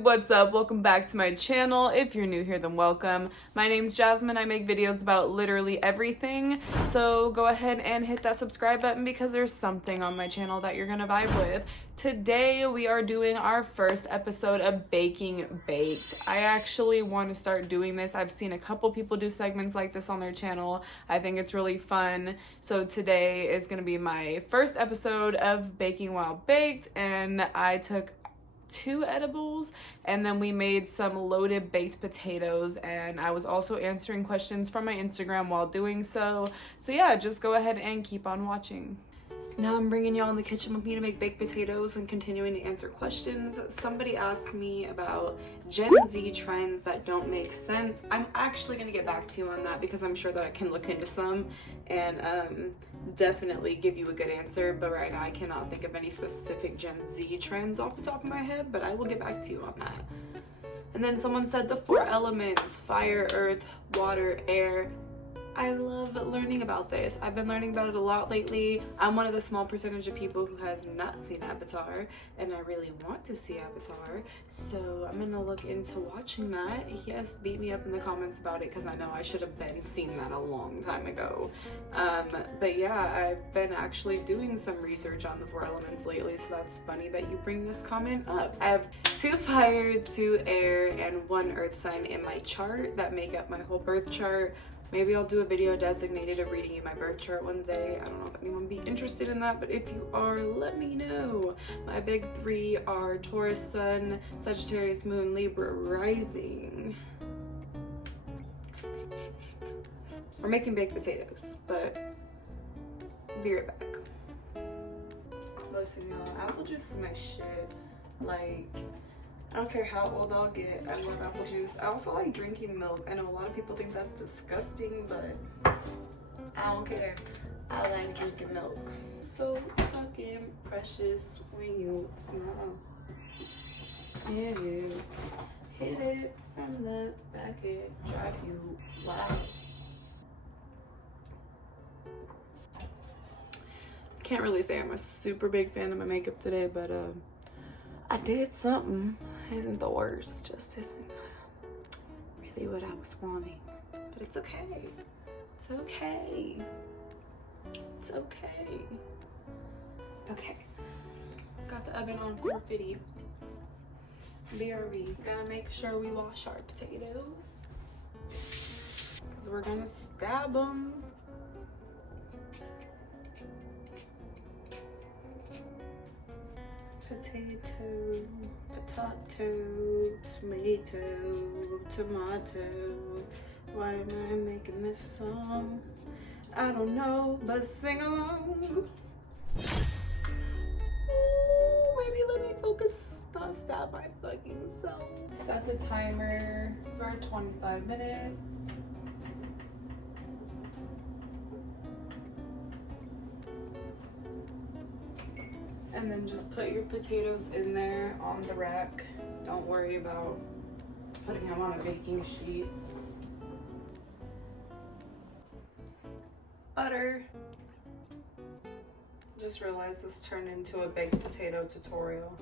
YouTube, what's up? Welcome back to my channel. If you're new here, then welcome. My name's Jasmine. I make videos about literally everything. So go ahead and hit that subscribe button because there's something on my channel that you're gonna vibe with. Today we are doing our first episode of Baking Baked. I actually want to start doing this. I've seen a couple people do segments like this on their channel. I think it's really fun. So today is gonna be my first episode of Baking While Baked, and I took 2 edibles and then we made some loaded baked potatoes, and I was also answering questions from my Instagram while doing so. So yeah, just go ahead and keep on watching. Now I'm bringing y'all in the kitchen with me to make baked potatoes and continuing to answer questions. Somebody asked me about Gen Z trends that don't make sense. I'm actually going to get back to you on that because I'm sure that I can look into some and definitely give you a good answer. But right now I cannot think of any specific Gen Z trends off the top of my head, but I will get back to you on that. And then someone said the 4 elements: fire, earth, water, air. I love learning about this. I've been learning about it a lot lately. I'm one of the small percentage of people who has not seen Avatar, and I really want to see Avatar, so I'm gonna look into watching that. Yes, beat me up in the comments about it because I know I should have been seen that a long time ago. But yeah, I've been actually doing some research on the 4 elements lately, so that's funny that you bring this comment up. I have 2 fire, 2 air, and 1 earth sign in my chart that make up my whole birth chart. Maybe I'll do a video designated of reading you my birth chart one day. I don't know if anyone would be interested in that, but if you are, let me know. My big 3 are Taurus Sun, Sagittarius Moon, Libra Rising. We're making baked potatoes, but be right back. Listen, y'all, apple juice is my shit. Like, I don't care how old I'll get, I love apple juice. I also like drinking milk. I know a lot of people think that's disgusting, but I don't care. I like drinking milk. So fucking precious when you smell. Hit it from the back, it drive you wild. I can't really say I'm a super big fan of my makeup today, but I did something. Isn't the worst, just isn't really what I was wanting. But it's okay. It's okay. It's okay. Okay. Got the oven on 450. BRB. Gotta make sure we wash our potatoes, because we're gonna stab them. Potato, potato, tomato, tomato. Why am I making this song? I don't know, but sing along. Ooh, maybe let me focus, not stop my fucking self. Set the timer for 25 minutes. And then just put your potatoes in there on the rack. Don't worry about putting them on a baking sheet. Butter. Just realized this turned into a baked potato tutorial.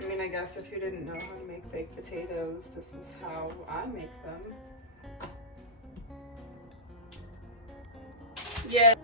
I mean, I guess if you didn't know how to make baked potatoes, this is how I make them. Yeah.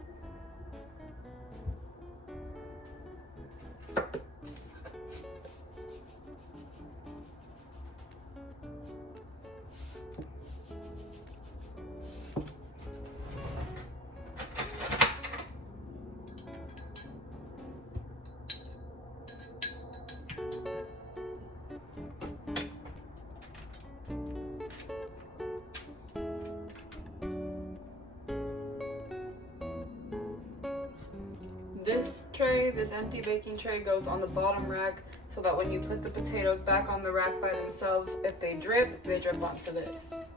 This tray, this empty baking tray, goes on the bottom rack so that when you put the potatoes back on the rack by themselves, if they drip onto this.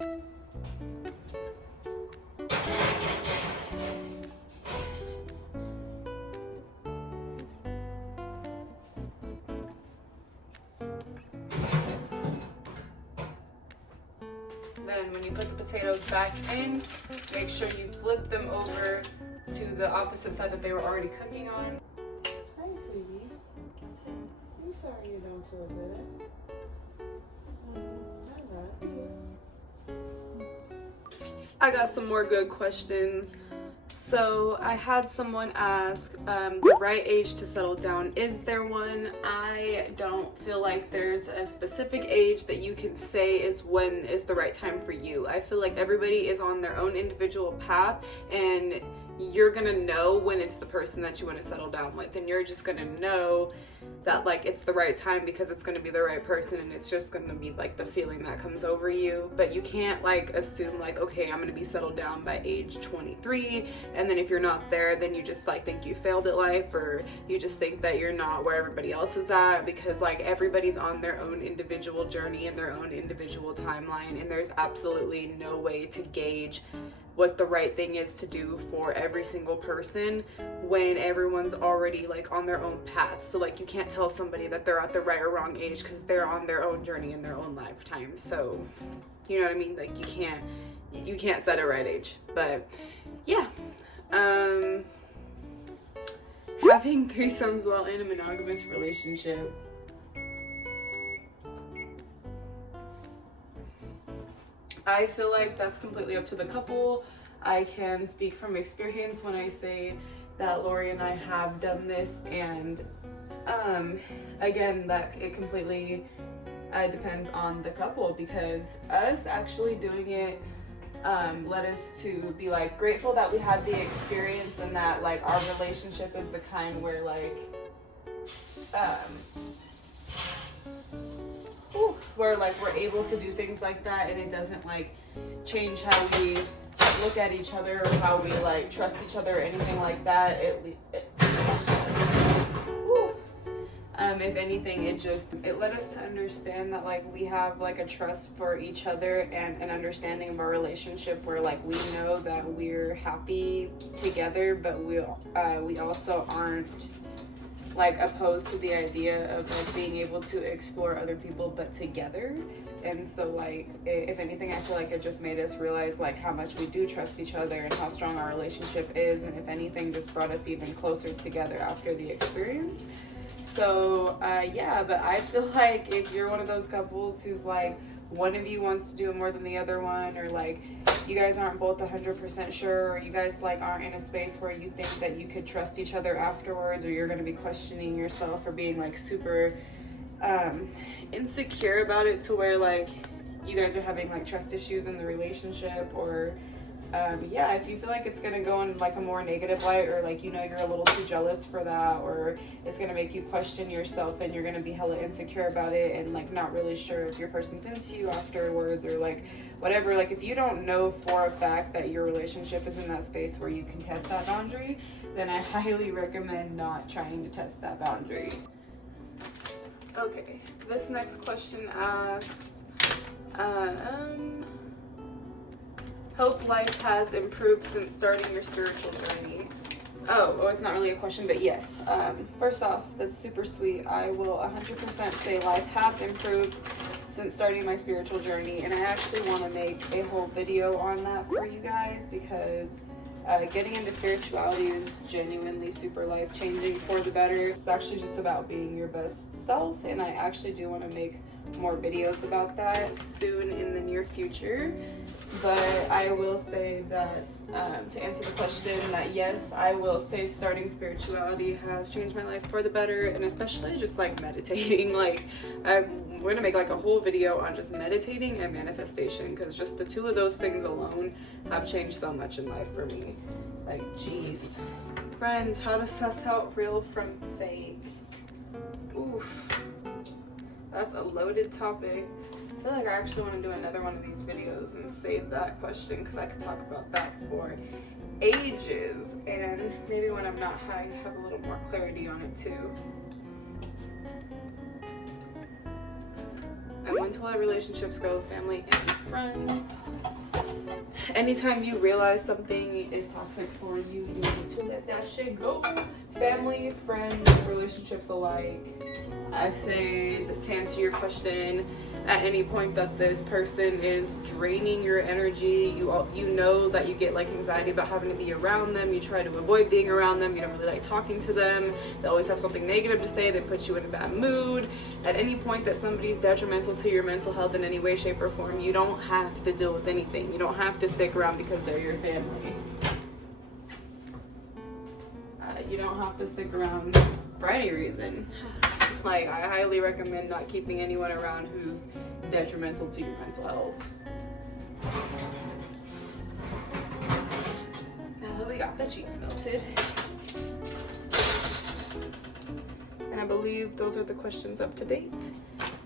Then when you put the potatoes back in, make sure you flip them over to the opposite side that they were already cooking on. Hi, sweetie. I'm sorry you don't I got some more good questions. So I had someone ask the right age to settle down. Is there one? I don't feel like there's a specific age that you can say is when is the right time for you. I feel like everybody is on their own individual path, and you're gonna know when it's the person that you want to settle down with, and you're just gonna know that like it's the right time because it's gonna be the right person, and it's just gonna be like the feeling that comes over you. But you can't like assume like, okay, I'm gonna be settled down by age 23, and then if you're not there, then you just like think you failed at life, or you just think that you're not where everybody else is at, because like everybody's on their own individual journey and their own individual timeline, and there's absolutely no way to gauge what the right thing is to do for every single person when everyone's already like on their own path. So like you can't tell somebody that they're at the right or wrong age because they're on their own journey in their own lifetime. So you know what I mean? Like you can't set a right age. But yeah. Having threesomes while in a monogamous relationship. I feel like that's completely up to the couple. I can speak from experience when I say that Lori and I have done this, and again, that it completely depends on the couple, because us actually doing it led us to be like grateful that we had the experience, and that like our relationship is the kind where like we're able to do things like that, and it doesn't like change how we look at each other or how we like trust each other or anything like that. If anything, it led us to understand that like we have like a trust for each other and an understanding of our relationship where like we know that we're happy together, but we also aren't like opposed to the idea of like being able to explore other people but together. And so like if anything, I feel like it just made us realize like how much we do trust each other and how strong our relationship is, and if anything just brought us even closer together after the experience. So yeah, but I feel like if you're one of those couples who's like one of you wants to do it more than the other one, or like you guys aren't both 100% sure, or you guys like aren't in a space where you think that you could trust each other afterwards, or you're going to be questioning yourself or being like super insecure about it to where like you guys are having like trust issues in the relationship, or yeah, if you feel like it's gonna go in like a more negative light, or like you know you're a little too jealous for that, or it's gonna make you question yourself and you're gonna be hella insecure about it and like not really sure if your person's into you afterwards, or like whatever, like if you don't know for a fact that your relationship is in that space where you can test that boundary, then I highly recommend not trying to test that boundary. Okay, this next question asks, hope life has improved since starting your spiritual journey. Oh, it's not really a question, but yes. First off, that's super sweet. I will 100% say life has improved since starting my spiritual journey, and I actually want to make a whole video on that for you guys, because getting into spirituality is genuinely super life-changing for the better. It's actually just about being your best self, and I actually do want to make more videos about that soon in the near future. But I will say that to answer the question, that yes, I will say starting spirituality has changed my life for the better, and especially just like meditating. Like we're gonna make like a whole video on just meditating and manifestation, because just the two of those things alone have changed so much in life for me. Like geez. Friends, how to suss out real from fake. Oof. That's a loaded topic. I feel like I actually want to do another one of these videos and save that question, because I could talk about that for ages, and maybe when I'm not high, have a little more clarity on it too. And when to let relationships go, family and friends. Anytime you realize something is toxic for you, you need to let that shit go. Family, friends, relationships alike. I say that to answer your question, at any point that this person is draining your energy. You know that you get like anxiety about having to be around them. You try to avoid being around them. You don't really like talking to them. They always have something negative to say. They put you in a bad mood. At any point that somebody's detrimental to your mental health in any way, shape, or form, you don't have to deal with anything. You don't have to stick around because they're your family. You don't have to stick around for any reason. Like, I highly recommend not keeping anyone around who's detrimental to your mental health. Now that we got the cheese melted, and I believe those are the questions up to date.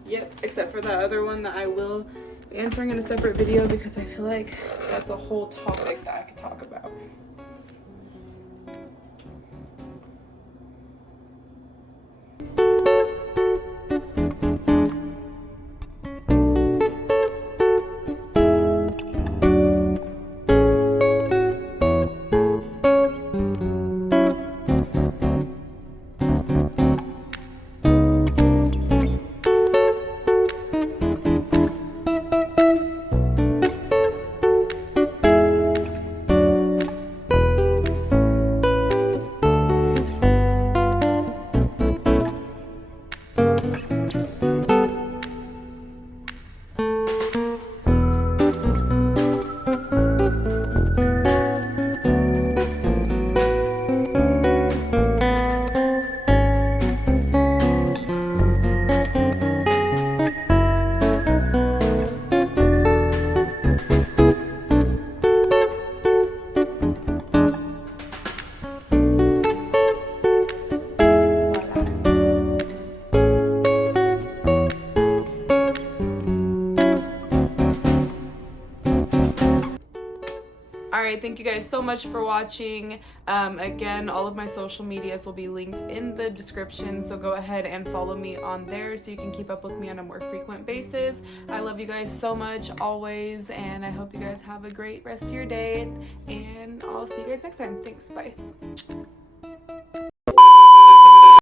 Yep, except for the other one that I will be answering in a separate video because I feel like that's a whole topic that I could talk about. Alright, thank you guys so much for watching. Again, all of my social medias will be linked in the description, so go ahead and follow me on there so you can keep up with me on a more frequent basis. I love you guys so much, always, and I hope you guys have a great rest of your day, and I'll see you guys next time. Thanks, bye.